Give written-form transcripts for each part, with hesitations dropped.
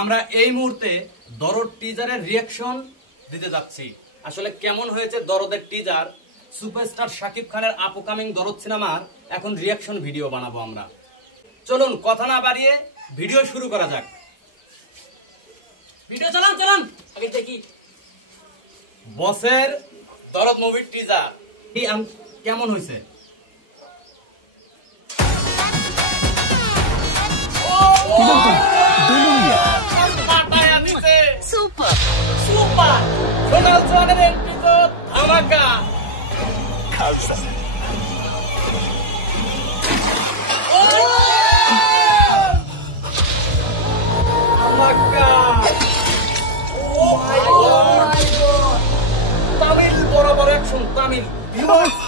আমরা এই মুহূর্তে দরদ টিজারের রিঅ্যাকশন দিতে যাচ্ছি। আসলে কেমন হয়েছে দরদের টিজার, সুপারস্টার শাকিব খানের আপকামিং দরদ সিনেমার এখন রিঅ্যাকশন ভিডিও বানাবো আমরা। চলুন কথা না বাড়িয়ে ভিডিও শুরু করা যাক। ভিডিও চালান চালান, আগে দেখি বসের দরদ মুভির টিজার কেমন হয়েছে। সুপার সুপার সোনাল সোহানের এন্ট্রি তো ধামাকা। তামিল বরাবর অ্যাকশন, তামিল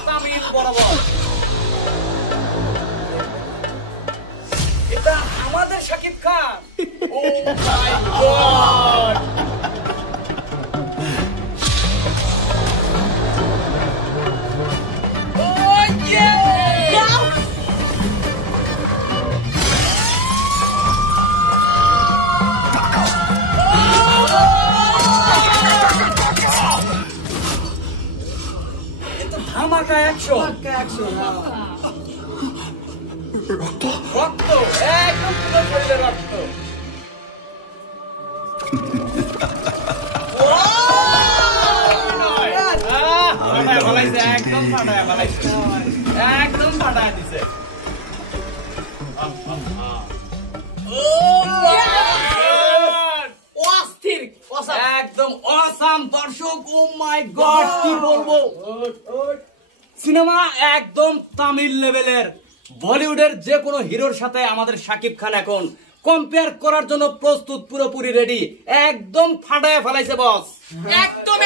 তামিল বরাবর। এটা আমাদের শাকিব খান। ও মাই গড, ধামাকা অ্যাকশন, রক্ত একদম পুরো শরীরে রক্ত। একদম ফাটায় ফেলাইছে, একদম ফাটায় দিছে। একদম অসাম দর্শক, ও মাই গড কি বলবো। সিনেমা একদম তামিল লেভেলের। বলিউডের যে কোনো হিরোর সাথে আমাদের শাকিব খান এখন কম্পেয়ার করার জন্য প্রস্তুত, পুরোপুরি রেডি, একদম ফাটায় ফেলাইছে বস, একদম।